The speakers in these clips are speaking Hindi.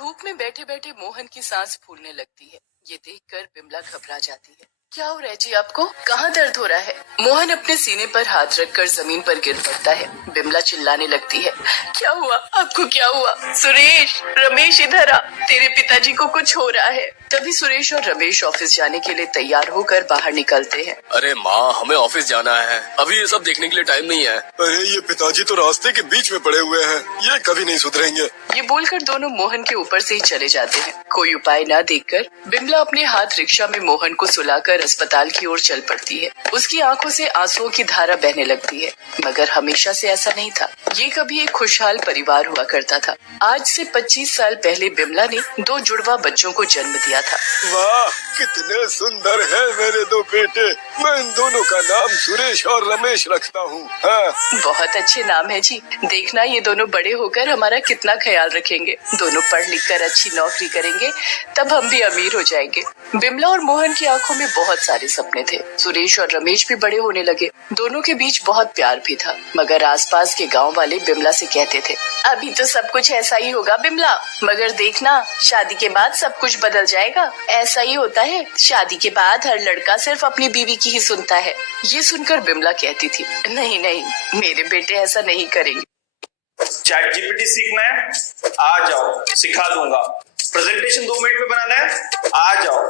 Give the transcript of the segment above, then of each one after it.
धूप में बैठे बैठे मोहन की सांस फूलने लगती है। ये देखकर बिमला घबरा जाती है। क्या हो रहा है जी आपको? कहाँ दर्द हो रहा है? मोहन अपने सीने पर हाथ रखकर जमीन पर गिर पड़ता है। बिमला चिल्लाने लगती है, क्या हुआ आपको, क्या हुआ? सुरेश, रमेश इधर आ, तेरे पिताजी को कुछ हो रहा है। तभी सुरेश और रमेश ऑफिस जाने के लिए तैयार होकर बाहर निकलते हैं। अरे माँ, हमें ऑफिस जाना है, अभी ये सब देखने के लिए टाइम नहीं है। अरे ये पिताजी तो रास्ते के बीच में पड़े हुए हैं, ये कभी नहीं सुधरेंगे। ये बोलकर दोनों मोहन के ऊपर से ही चले जाते हैं। कोई उपाय न देखकर बिमला अपने हाथ रिक्शा में मोहन को सुलाकर अस्पताल की ओर चल पड़ती है। उसकी आंखों से आंसुओं की धारा बहने लगती है, मगर हमेशा से ऐसा नहीं था। ये कभी एक खुशहाल परिवार हुआ करता था। आज से 25 साल पहले बिमला ने 2 जुड़वा बच्चों को जन्म दिया था। वाह, कितने सुंदर है मेरे 2 बेटे। मैं इन दोनों का नाम सुरेश और रमेश रखता हूँ। हाँ। बहुत अच्छे नाम है जी। देखना ये दोनों बड़े होकर हमारा कितना ख्याल रखेंगे। दोनों पढ़ लिख कर अच्छी नौकरी करेंगे, तब हम भी अमीर हो जाएंगे। बिमला और मोहन की आंखों में बहुत सारे सपने थे। सुरेश और रमेश भी बड़े होने लगे। दोनों के बीच बहुत प्यार भी था, मगर आसपास के गांव वाले बिमला से कहते थे, अभी तो सब कुछ ऐसा ही होगा बिमला, मगर देखना शादी के बाद सब कुछ बदल जाएगा। ऐसा ही होता है, शादी के बाद हर लड़का सिर्फ अपनी बीवी की ही सुनता है। ये सुनकर बिमला कहती थी, नहीं नहीं, मेरे बेटे ऐसा नहीं करेंगे। चैट जीपीटी सीखना है? आ जाओ, सिखा दूंगा। प्रेजेंटेशन 2 मिनट में बनाना है? आ जाओ,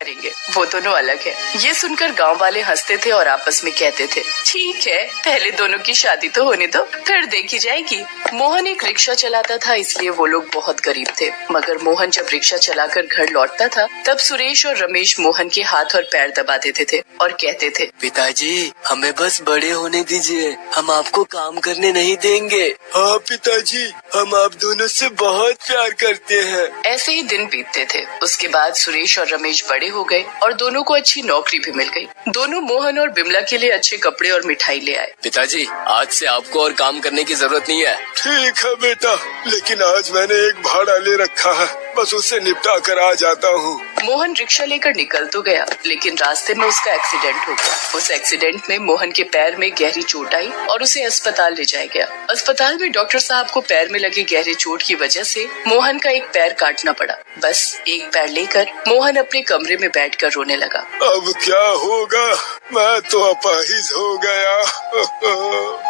करेंगे। वो दोनों अलग है। ये सुनकर गांव वाले हंसते थे और आपस में कहते थे, ठीक है, पहले दोनों की शादी तो होने दो, फिर देखी जाएगी। मोहन एक रिक्शा चलाता था, इसलिए वो लोग बहुत गरीब थे। मगर मोहन जब रिक्शा चलाकर घर लौटता था, तब सुरेश और रमेश मोहन के हाथ और पैर दबा देते थे और कहते थे, पिताजी हमें बस बड़े होने दीजिए, हम आपको काम करने नहीं देंगे। हाँ पिताजी, हम आप दोनों से बहुत प्यार करते हैं। ऐसे ही दिन बीतते थे। उसके बाद सुरेश और रमेश बड़े हो गए और दोनों को अच्छी नौकरी भी मिल गई। दोनों मोहन और बिमला के लिए अच्छे कपड़े और मिठाई ले आए। पिताजी, आज से आपको और काम करने की जरूरत नहीं है। ठीक है बेटा, लेकिन आज मैंने एक भाड़ा ले रखा है, बस उससे निपटा कर आ जाता हूँ। मोहन रिक्शा लेकर निकल तो गया, लेकिन रास्ते में उसका एक्सीडेंट हो गया। उस एक्सीडेंट में मोहन के पैर में गहरी चोट आई और उसे अस्पताल ले जाया गया। अस्पताल में डॉक्टर साहब को पैर में लगी गहरी चोट की वजह से मोहन का एक पैर काटना पड़ा। बस एक पैर लेकर मोहन अपने कमरे में बैठकर रोने लगा। अब क्या होगा, मैं तो अपाहिज हो गया।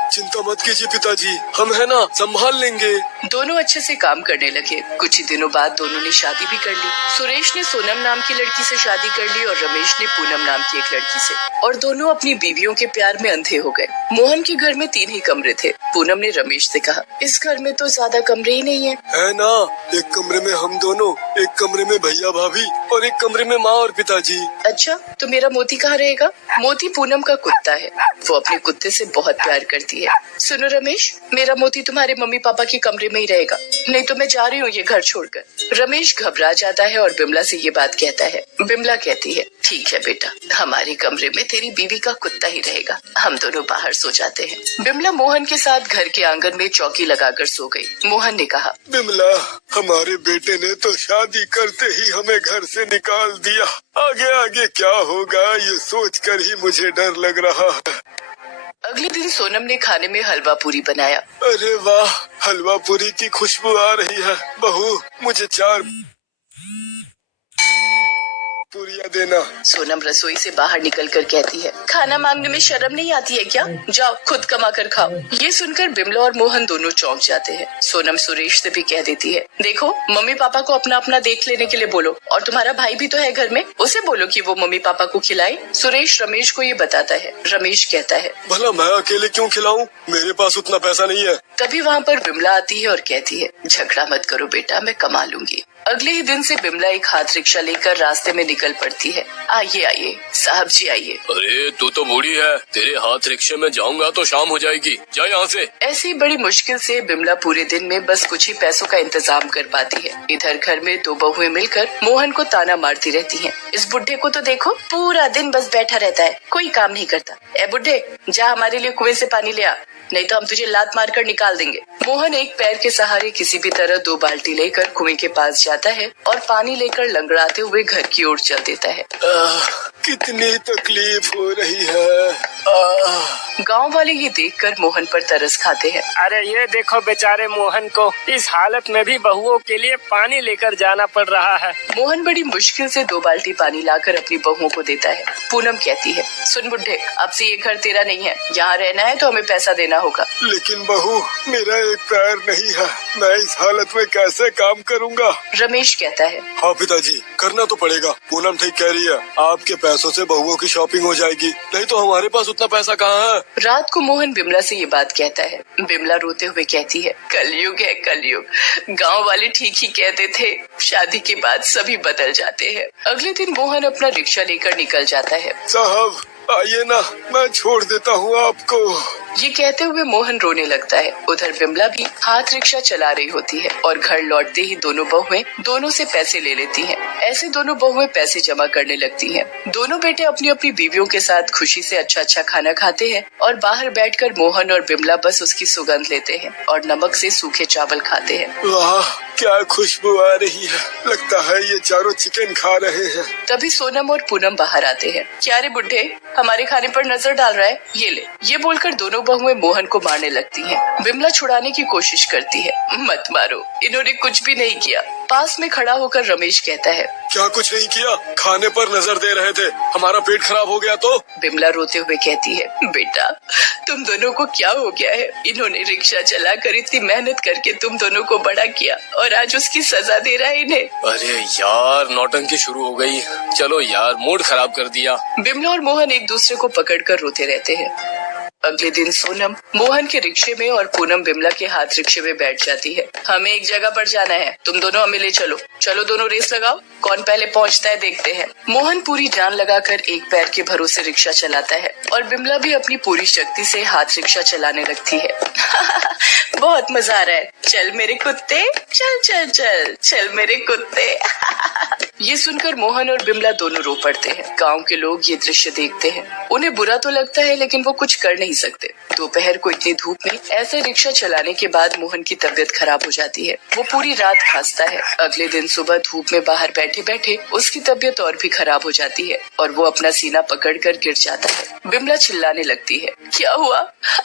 चिंता मत कीजिए पिताजी, हम है ना, संभाल लेंगे। दोनों अच्छे से काम करने लगे। कुछ ही दिनों बाद दोनों ने शादी भी कर ली। सुरेश ने सोनम नाम की लड़की से शादी कर ली और रमेश ने पूनम नाम की एक लड़की से, और दोनों अपनी बीवियों के प्यार में अंधे हो गए। मोहन के घर में 3 ही कमरे थे। पूनम ने रमेश से कहा, इस घर में तो ज्यादा कमरे ही नहीं है ना? एक कमरे में हम दोनों, एक कमरे में भैया भाभी और एक कमरे में माँ और पिताजी। अच्छा, तो मेरा मोती कहाँ रहेगा? मोती पूनम का कुत्ता है, वो अपने कुत्ते से बहुत प्यार करती है। सुनो रमेश, मेरा मोती तुम्हारे मम्मी पापा के कमरे में ही रहेगा, नहीं तो मैं जा रही हूँ ये घर छोड़कर। रमेश घबरा जाता है और बिमला से ये बात कहता है। बिमला कहती है, ठीक है बेटा, हमारे कमरे में तेरी बीवी का कुत्ता ही रहेगा, हम दोनों बाहर सो जाते हैं। बिमला मोहन के साथ घर के आंगन में चौकी लगाकर सो गई। मोहन ने कहा, बिमला, हमारे बेटे ने तो शादी करते ही हमें घर से निकाल दिया। आगे आगे क्या होगा ये सोचकर ही मुझे डर लग रहा है। अगले दिन सोनम ने खाने में हलवा पूरी बनाया। अरे वाह, हलवा पूरी की खुशबू आ रही है। बहू, मुझे 4 पूरियां देना। सोनम रसोई से बाहर निकलकर कहती है, खाना मांगने में शर्म नहीं आती है क्या? जाओ खुद कमा कर खाओ। ये सुनकर बिमला और मोहन दोनों चौंक जाते हैं। सोनम सुरेश से भी कह देती है, देखो मम्मी पापा को अपना अपना देख लेने के लिए बोलो, और तुम्हारा भाई भी तो है घर में, उसे बोलो कि वो मम्मी पापा को खिलाए। सुरेश रमेश को ये बताता है। रमेश कहता है, भला मैं अकेले क्यों खिलाऊं? मेरे पास उतना पैसा नहीं है। तभी वहाँ पर बिमला आती है और कहती है, झगड़ा मत करो बेटा, मैं कमा लूंगी। अगले ही दिन से बिमला एक हाथ रिक्शा लेकर रास्ते में निकल पड़ती है। आइए आइए साहब जी, आइए। अरे तू तो बूढ़ी है, तेरे हाथ रिक्शे में जाऊंगा तो शाम हो जाएगी, जा यहाँ से। ऐसी बड़ी मुश्किल से बिमला पूरे दिन में बस कुछ ही पैसों का इंतजाम कर पाती है। इधर घर में 2 बहुएं मिलकर मोहन को ताना मारती रहती हैं। इस बुढ़े को तो देखो, पूरा दिन बस बैठा रहता है, कोई काम नहीं करता। ए बुढ़े, जा हमारे लिए कुएं से पानी ले आ, नहीं तो हम तुझे लात मारकर निकाल देंगे। मोहन एक पैर के सहारे किसी भी तरह 2 बाल्टी लेकर कुएं के पास जाता है और पानी लेकर लंगड़ाते हुए घर की ओर चल देता है। कितनी तकलीफ हो रही है। गांव वाले ये देखकर मोहन पर तरस खाते हैं। अरे ये देखो बेचारे मोहन को इस हालत में भी बहुओं के लिए पानी लेकर जाना पड़ रहा है। मोहन बड़ी मुश्किल से 2 बाल्टी पानी लाकर अपनी बहुओं को देता है। पूनम कहती है, सुन बुड्ढे, अब से ये घर तेरा नहीं है, यहाँ रहना है तो हमें पैसा देना होगा। लेकिन बहू, मेरा एक पैर नहीं है, मैं इस हालत में कैसे काम करूँगा? रमेश कहता है, हाँ पिताजी, करना तो पड़ेगा। पूनम ठीक कह रही है, आपके पैसों से बहुओं की शॉपिंग हो जाएगी, नहीं तो हमारे पास उतना पैसा कहाँ है। रात को मोहन बिमला से ये बात कहता है। बिमला रोते हुए कहती है, कलयुग है कलयुग, गांव वाले ठीक ही कहते थे, शादी के बाद सभी बदल जाते हैं। अगले दिन मोहन अपना रिक्शा लेकर निकल जाता है। साहब आइए ना, मैं छोड़ देता हूँ आपको। ये कहते हुए मोहन रोने लगता है। उधर बिमला भी हाथ रिक्शा चला रही होती है और घर लौटते ही दोनों बहुएं दोनों से पैसे ले लेती हैं। ऐसे दोनों बहुएं पैसे जमा करने लगती हैं। दोनों बेटे अपनी अपनी बीवियों के साथ खुशी से अच्छा खाना खाते हैं और बाहर बैठकर मोहन और बिमला बस उसकी सुगंध लेते हैं और नमक से सूखे चावल खाते हैं। वाह, क्या खुशबू आ रही है, लगता है ये चारों चिकन खा रहे हैं। तभी सोनम और पूनम बाहर आते हैं। क्या रे बुड्ढे, हमारे खाने पर नजर डाल रहा है, ये ले। ये बोलकर दोनों बहुएं मोहन को मारने लगती हैं। बिमला छुड़ाने की कोशिश करती है। मत मारो, इन्होंने कुछ भी नहीं किया। पास में खड़ा होकर रमेश कहता है, क्या कुछ नहीं किया, खाने पर नजर दे रहे थे, हमारा पेट खराब हो गया तो। बिमला रोते हुए कहती है, बेटा तुम दोनों को क्या हो गया है, इन्होंने रिक्शा चलाकर इतनी मेहनत करके तुम दोनों को बड़ा किया और आज उसकी सजा दे रहा है इन्हें। अरे यार, नौटंकी शुरू हो गई, चलो यार, मूड खराब कर दिया। बिमला और मोहन एक दूसरे को पकड़कर रोते रहते हैं। अगले दिन सोनम मोहन के रिक्शे में और पूनम बिमला के हाथ रिक्शे में बैठ जाती है। हमें एक जगह पर जाना है, तुम दोनों हमें ले चलो। चलो दोनों रेस लगाओ, कौन पहले पहुंचता है देखते हैं। मोहन पूरी जान लगाकर एक पैर के भरोसे रिक्शा चलाता है और बिमला भी अपनी पूरी शक्ति से हाथ रिक्शा चलाने लगती है। बहुत मजा आ रहा है, चल मेरे कुत्ते, चल चल चल चल मेरे कुत्ते। ये सुनकर मोहन और बिमला दोनों रो पड़ते हैं। गांव के लोग ये दृश्य देखते हैं। उन्हें बुरा तो लगता है लेकिन वो कुछ कर नहीं सकते। दोपहर को इतनी धूप में ऐसे रिक्शा चलाने के बाद मोहन की तबीयत खराब हो जाती है। वो पूरी रात खांसता है। अगले दिन सुबह धूप में बाहर बैठे बैठे उसकी तबीयत और भी खराब हो जाती है और वो अपना सीना पकड़कर गिर जाता है। बिमला चिल्लाने लगती है, क्या हुआ,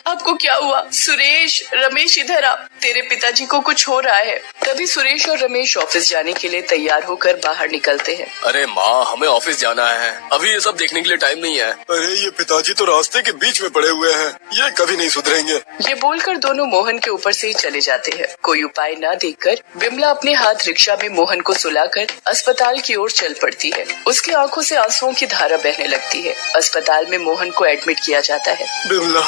आपको क्या हुआ? सुरेश, रमेश इधर आ, तेरे पिताजी को कुछ हो रहा है। तभी सुरेश और रमेश ऑफिस जाने के लिए तैयार होकर बाहर निकलते हैं। अरे माँ, हमें ऑफिस जाना है, अभी ये सब देखने के लिए टाइम नहीं है। अरे ये पिताजी तो रास्ते के बीच में पड़े हुए हैं, ये कभी नहीं सुधरेंगे। ये बोलकर दोनों मोहन के ऊपर से ही चले जाते हैं। कोई उपाय न देखकर बिमला अपने हाथ रिक्शा में मोहन को सुलाकर अस्पताल की ओर चल पड़ती है। उसकी आंखों से आंसुओं की धारा बहने लगती है। अस्पताल में मोहन को एडमिट किया जाता है। बिमला,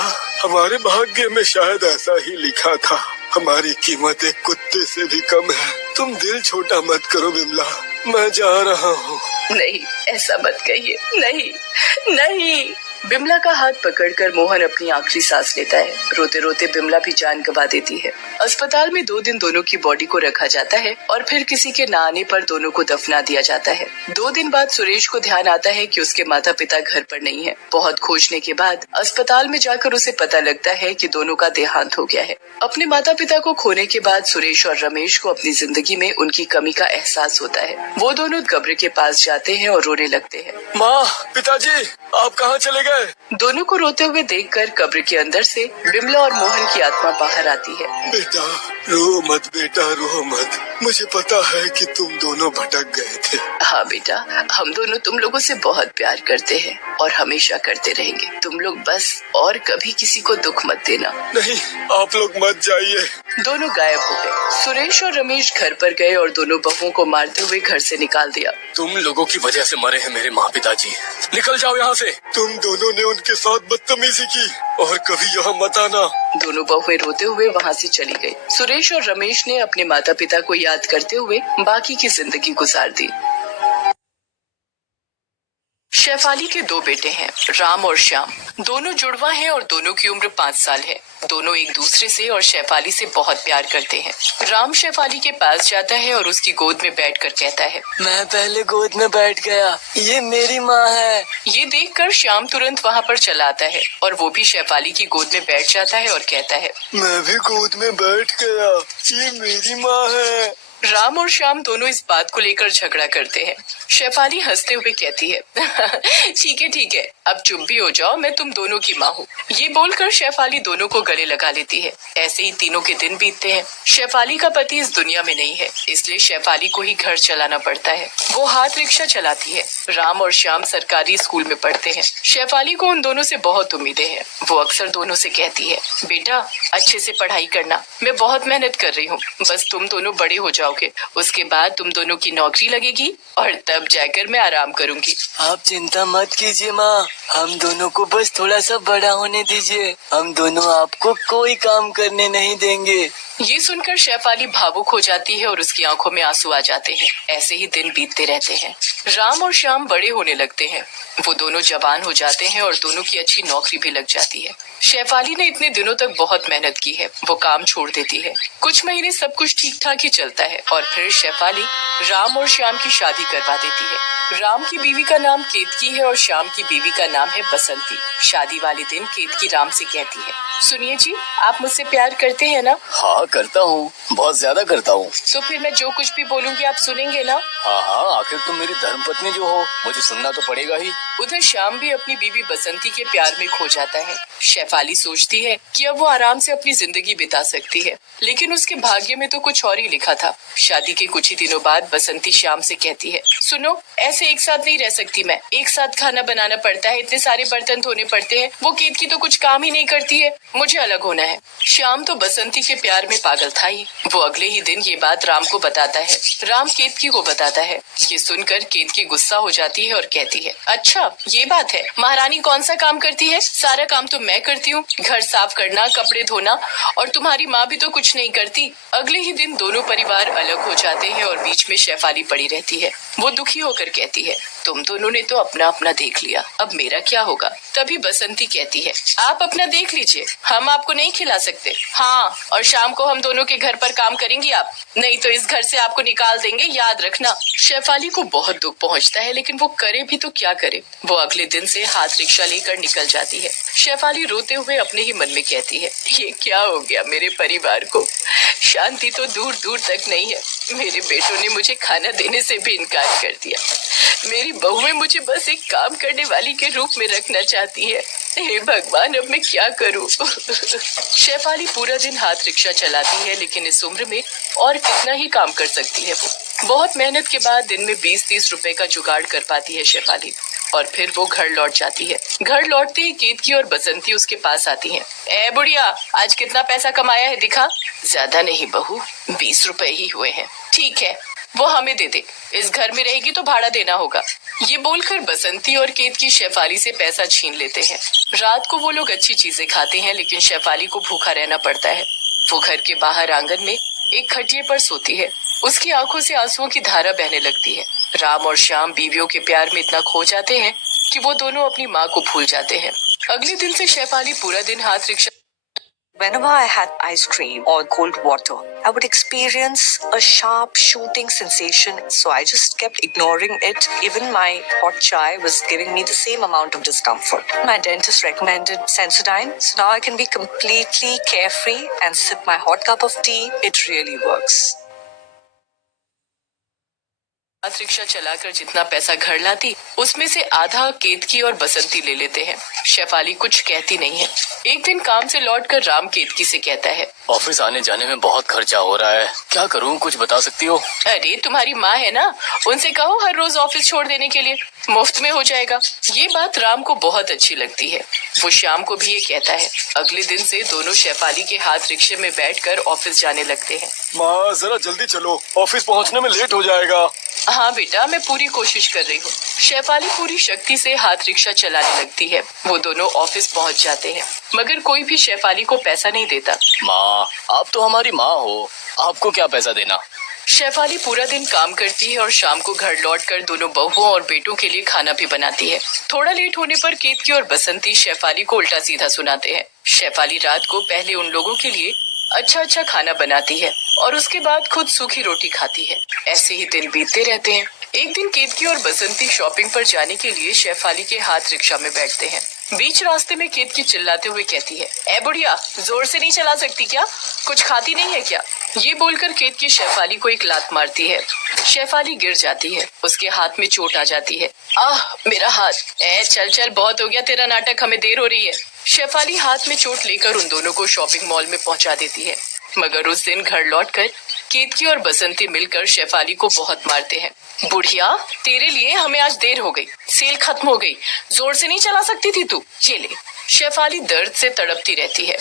हमारे भाग्य में शायद ऐसा ही लिखा था, हमारी कीमत एक कुत्ते से भी कम है। तुम दिल छोटा मत करो बिमला, मैं जा रहा हूँ। नहीं, ऐसा मत कहिए, नहीं नहीं। बिमला का हाथ पकड़कर मोहन अपनी आखिरी सांस लेता है। रोते रोते बिमला भी जान गंवा देती है। अस्पताल में 2 दिन दोनों की बॉडी को रखा जाता है और फिर किसी के न आने पर दोनों को दफना दिया जाता है। 2 दिन बाद सुरेश को ध्यान आता है कि उसके माता पिता घर पर नहीं है। बहुत खोजने के बाद अस्पताल में जाकर उसे पता लगता है कि दोनों का देहांत हो गया है। अपने माता पिता को खोने के बाद सुरेश और रमेश को अपनी जिंदगी में उनकी कमी का एहसास होता है। वो दोनों कब्र के पास जाते हैं और रोने लगते हैं। माँ, पिताजी, आप कहाँ चले गए? दोनों को रोते हुए देखकर कब्र के अंदर से बिमला और मोहन की आत्मा बाहर आती है। बेटा रो मत, बेटा रो मत, मुझे पता है कि तुम दोनों भटक गए थे। हाँ बेटा, हम दोनों तुम लोगों से बहुत प्यार करते हैं और हमेशा करते रहेंगे। तुम लोग बस और कभी किसी को दुख मत देना। नहीं, आप लोग मत जाइए। दोनों गायब हो गए। सुरेश और रमेश घर पर गए और दोनों बहुओं को मारते हुए घर से निकाल दिया। तुम लोगों की वजह से मरे हैं मेरे माँ पिताजी, निकल जाओ यहाँ से। तुम दोनों ने उनके साथ बदतमीजी की और कभी यहाँ मत आना। दोनों बहुएं रोते हुए वहाँ से चली गई। सुरेश और रमेश ने अपने माता पिता को याद करते हुए बाकी की जिंदगी गुजार दी। शेफाली के 2 बेटे हैं, राम और श्याम। दोनों जुड़वा हैं और दोनों की उम्र 5 साल है। दोनों एक दूसरे से और शेफाली से बहुत प्यार करते हैं। राम शेफाली के पास जाता है और उसकी गोद में बैठकर कहता है, मैं पहले गोद में बैठ गया, ये मेरी माँ है। ये देखकर श्याम तुरंत वहाँ पर चला आता है और वो भी शेफाली की गोद में बैठ जाता है और कहता है, मैं भी गोद में बैठ गया, ये मेरी माँ है। राम और श्याम दोनों इस बात को लेकर झगड़ा करते हैं। शेफाली हंसते हुए कहती है ठीक है, अब चुप भी हो जाओ, मैं तुम दोनों की माँ हूँ। ये बोलकर शेफाली दोनों को गले लगा लेती है। ऐसे ही तीनों के दिन बीतते हैं। शेफाली का पति इस दुनिया में नहीं है, इसलिए शेफाली को ही घर चलाना पड़ता है। वो हाथ रिक्शा चलाती है। राम और श्याम सरकारी स्कूल में पढ़ते हैं। शेफाली को उन दोनों से बहुत उम्मीदें हैं। वो अक्सर दोनों से कहती है, बेटा अच्छे से पढ़ाई करना, मैं बहुत मेहनत कर रही हूँ, बस तुम दोनों बड़े हो जाओगे, उसके बाद तुम दोनों की नौकरी लगेगी और तब जाकर मैं आराम करूंगी। आप चिंता मत कीजिए माँ, हम दोनों को बस थोड़ा सा बड़ा होने दीजिए, हम दोनों आपको कोई काम करने नहीं देंगे। ये सुनकर शेफाली भावुक हो जाती है और उसकी आंखों में आंसू आ जाते हैं। ऐसे ही दिन बीतते रहते हैं। राम और श्याम बड़े होने लगते हैं। वो दोनों जवान हो जाते हैं और दोनों की अच्छी नौकरी भी लग जाती है। शेफाली ने इतने दिनों तक बहुत मेहनत की है। वो काम छोड़ देती है। कुछ महीने सब कुछ ठीक ठाक ही चलता है और फिर शेफाली राम और श्याम की शादी करवा देती है। राम की बीवी का नाम केतकी है और श्याम की बीवी का नाम है बसंती। शादी वाले दिन केतकी राम से कहती है, सुनिए जी, आप मुझसे प्यार करते हैं ना? हाँ करता हूँ, बहुत ज्यादा करता हूँ। तो फिर मैं जो कुछ भी बोलूंगी आप सुनेंगे ना? हाँ, आखिर तुम मेरी धर्मपत्नी जो हो, मुझे सुनना तो पड़ेगा ही। उधर श्याम भी अपनी बीवी बसंती के प्यार में खो जाता है। शेफाली सोचती है कि अब वो आराम से अपनी जिंदगी बिता सकती है, लेकिन उसके भाग्य में तो कुछ और ही लिखा था। शादी के कुछ ही दिनों बाद बसंती श्याम से कहती है, सुनो, ऐसे एक साथ नहीं रह सकती मैं, एक साथ खाना बनाना पड़ता है, इतने सारे बर्तन धोने पड़ते हैं, वो केतकी तो कुछ काम ही नहीं करती है, मुझे अलग होना है। श्याम तो बसंती के प्यार में पागल था ही। वो अगले ही दिन ये बात राम को बताता है। राम केतकी को बताता है। ये सुनकर केतकी गुस्सा हो जाती है और कहती है, अच्छा ये बात है, महारानी कौन सा काम करती है? सारा काम तो मैं करती हूँ, घर साफ करना, कपड़े धोना, और तुम्हारी माँ भी तो कुछ नहीं करती। अगले ही दिन दोनों परिवार अलग हो जाते हैं और बीच में शेफाली पड़ी रहती है। वो दुखी होकर कहती है, तुम दोनों ने तो अपना अपना देख लिया, अब मेरा क्या होगा? तभी बसंती कहती है, आप अपना देख लीजिए, हम आपको नहीं खिला सकते। हाँ, और शाम को हम दोनों के घर पर काम करेंगी आप, नहीं तो इस घर से आपको निकाल देंगे, याद रखना। शेफाली को बहुत दुख पहुंचता है, लेकिन वो करे भी तो क्या करे। वो अगले दिन से हाथ रिक्शा लेकर निकल जाती है। शेफाली रोते हुए अपने ही मन में कहती है, ये क्या हो गया मेरे परिवार को? शांति तो दूर दूर तक नहीं है। मेरे बेटों ने मुझे खाना देने से भी इनकार कर दिया। मेरी बहुएं मुझे बस एक काम करने वाली के रूप में रखना चाहती है। हे भगवान, अब मैं क्या करूं? शेफाली पूरा दिन हाथ रिक्शा चलाती है, लेकिन इस उम्र में और कितना ही काम कर सकती है। वो बहुत मेहनत के बाद दिन में 20-30 रुपए का जुगाड़ कर पाती है शेफाली, और फिर वो घर लौट जाती है। घर लौटते ही केतकी और बसंती उसके पास आती हैं। ए बुढ़िया, आज कितना पैसा कमाया है दिखा? ज्यादा नहीं बहू, 20 रुपए ही हुए हैं। ठीक है, वो हमें दे दे, इस घर में रहेगी तो भाड़ा देना होगा। ये बोलकर बसंती और केतकी शेफाली से पैसा छीन लेते हैं। रात को वो लोग अच्छी चीजें खाते हैं, लेकिन शेफाली को भूखा रहना पड़ता है। वो घर के बाहर आंगन में एक खटिये पर सोती है। उसकी आंखों से आंसुओं की धारा बहने लगती है। राम और श्याम बीवियों के प्यार में इतना खो जाते हैं कि वो दोनों अपनी माँ को भूल जाते हैं। अगले दिन से शेफाली पूरा दिन हाथ rickshaw Whenever I had ice cream or cold water, I would experience a sharp shooting sensation, so I just kept ignoring it. Even my hot chai was giving me the same amount of discomfort. My dentist recommended Sensodyne, so now I can be completely carefree and sip my hot cup of tea. It really works. हाथ रिक्शा चलाकर जितना पैसा घर लाती, उसमें से आधा केतकी और बसंती ले लेते हैं। शेफाली कुछ कहती नहीं है। एक दिन काम से लौटकर राम केतकी से कहता है, ऑफिस आने जाने में बहुत खर्चा हो रहा है, क्या करूँ, कुछ बता सकती हो? अरे तुम्हारी माँ है ना, उनसे कहो हर रोज ऑफिस छोड़ देने के लिए, मुफ्त में हो जाएगा। ये बात राम को बहुत अच्छी लगती है। वो श्याम को भी ये कहता है। अगले दिन से दोनों शेफाली के हाथ रिक्शे में बैठकर ऑफिस जाने लगते हैं। माँ जरा जल्दी चलो, ऑफिस पहुँचने में लेट हो जाएगा। हाँ बेटा, मैं पूरी कोशिश कर रही हूँ। शेफाली पूरी शक्ति से हाथ रिक्शा चलाने लगती है। वो दोनों ऑफिस पहुँच जाते हैं, मगर कोई भी शेफाली को पैसा नहीं देता। माँ, आप तो हमारी माँ हो, आपको क्या पैसा देना? शेफाली पूरा दिन काम करती है और शाम को घर लौटकर दोनों बहुओं और बेटों के लिए खाना भी बनाती है। थोड़ा लेट होने पर केतकी और बसंती शेफाली को उल्टा सीधा सुनाते हैं। शेफाली रात को पहले उन लोगों के लिए अच्छा खाना बनाती है और उसके बाद खुद सूखी रोटी खाती है। ऐसे ही दिन बीतते रहते हैं। एक दिन केतकी और बसंती शॉपिंग पर जाने के लिए शेफाली के हाथ रिक्शा में बैठते हैं। बीच रास्ते में केतकी चिल्लाते हुए कहती है, ए बुढ़िया, जोर से नहीं चला सकती क्या? कुछ खाती नहीं है क्या? ये बोलकर केतकी शेफाली को एक लात मारती है। शेफाली गिर जाती है, उसके हाथ में चोट आ जाती है। आह मेरा हाथ। चल चल बहुत हो गया तेरा नाटक, हमें देर हो रही है। शेफाली हाथ में चोट लेकर उन दोनों को शॉपिंग मॉल में पहुंचा देती है। मगर उस दिन घर लौटकर केतकी और बसंती मिलकर शेफाली को बहुत मारते हैं। बुढ़िया, तेरे लिए हमें आज देर हो गई, सेल खत्म हो गई, जोर से नहीं चला सकती थी तू, ये ले। शेफाली दर्द से तड़पती रहती है।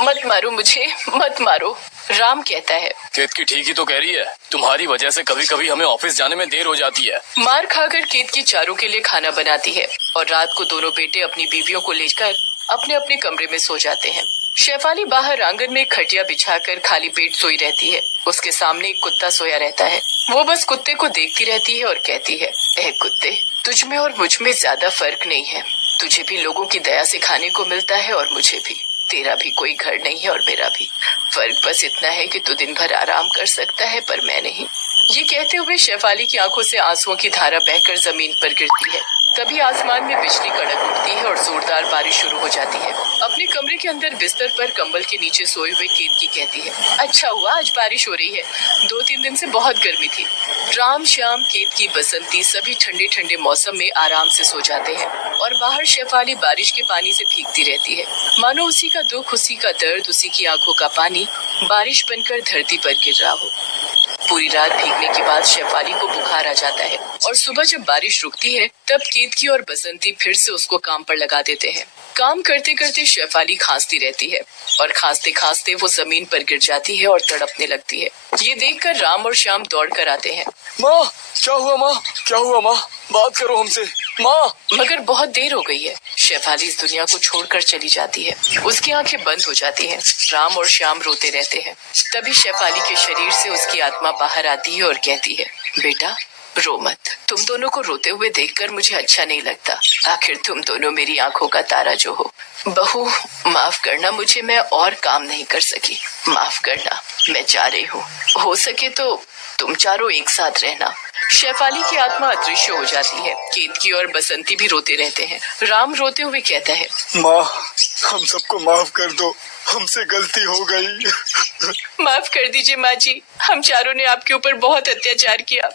मत मारो मुझे, मत मारो, राम कहता है। केतकी ठीक ही तो कह रही है, तुम्हारी वजह से कभी कभी हमें ऑफिस जाने में देर हो जाती है। मार खाकर केतकी चारों के लिए खाना बनाती है और रात को दोनों बेटे अपनी बीवियों को लेकर अपने अपने कमरे में सो जाते हैं। शेफाली बाहर आंगन में खटिया बिछाकर खाली पेट सोई रहती है। उसके सामने एक कुत्ता सोया रहता है। वो बस कुत्ते को देखती रहती है और कहती है, ए कुत्ते, तुझ में और मुझ में ज्यादा फर्क नहीं है। तुझे भी लोगों की दया से खाने को मिलता है और मुझे भी। तेरा भी कोई घर नहीं है और मेरा भी। फर्क बस इतना है कि तू दिन भर आराम कर सकता है पर मैं नहीं। ये कहते हुए शेफाली की आंखों से आंसुओं की धारा बहकर जमीन पर गिरती है। तभी आसमान में बिजली कड़क उठती है और जोरदार बारिश शुरू हो जाती है। अपने कमरे के अंदर बिस्तर पर कंबल के नीचे सोए हुए केतकी कहती है, अच्छा हुआ आज बारिश हो रही है, 2-3 दिन से बहुत गर्मी थी। राम, श्याम, केतकी, बसंती सभी ठंडे ठंडे मौसम में आराम से सो जाते हैं और बाहर शेफाली बारिश के पानी से भीगती रहती है। मानो उसी का दुख, उसी का दर्द, उसी की आंखों का पानी बारिश बनकर धरती पर गिर रहा हो। पूरी रात भीगने के बाद शेफाली को बुखार आ जाता है और सुबह जब बारिश रुकती है तब केतकी और बसंती फिर से उसको काम पर लगा देते हैं। काम करते करते शेफाली खांसती रहती है और खांसते खांसते वो जमीन पर गिर जाती है और तड़पने लगती है। ये देखकर राम और श्याम दौड़ कर आते हैं। माँ क्या हुआ, माँ क्या हुआ, माँ बात करो हमसे, माँ। मगर बहुत देर हो गई है। शेफाली इस दुनिया को छोड़कर चली जाती है। उसकी आंखें बंद हो जाती हैं। राम और श्याम रोते रहते हैं। तभी शेफाली के शरीर से उसकी आत्मा बाहर आती है और कहती है, बेटा रो मत, तुम दोनों को रोते हुए देखकर मुझे अच्छा नहीं लगता। आखिर तुम दोनों मेरी आंखों का तारा जो हो। बहू माफ करना मुझे, मैं और काम नहीं कर सकी, माफ करना, मैं जा रही हूँ। हो सके तो तुम चारों एक साथ रहना। शेफाली की आत्मा अदृश्य हो जाती है। केतकी और बसंती भी रोते रहते हैं। राम रोते हुए कहता है, माँ हम सबको माफ कर दो, हमसे गलती हो गई। माफ कर दीजिए माँ जी, हम चारों ने आपके ऊपर बहुत अत्याचार किया।